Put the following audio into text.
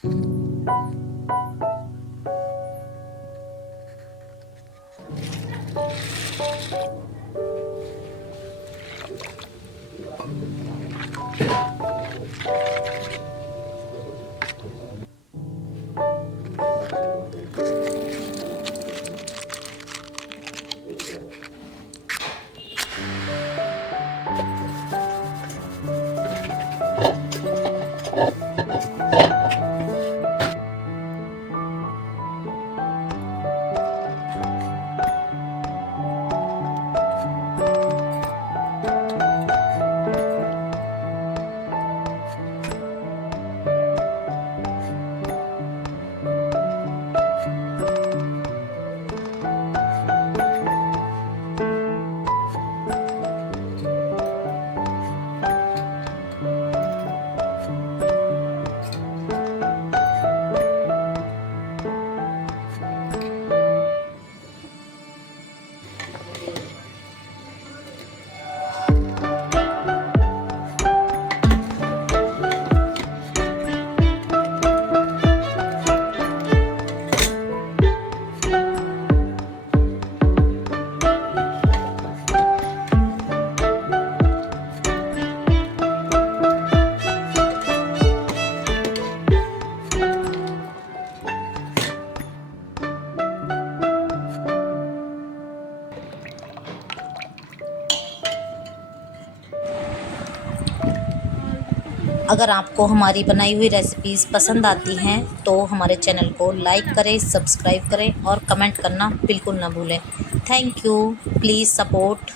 अगर आपको हमारी बनाई हुई रेसिपीज़ पसंद आती हैं तो हमारे चैनल को लाइक करें, सब्सक्राइब करें और कमेंट करना बिल्कुल ना भूलें। Thank you, please support.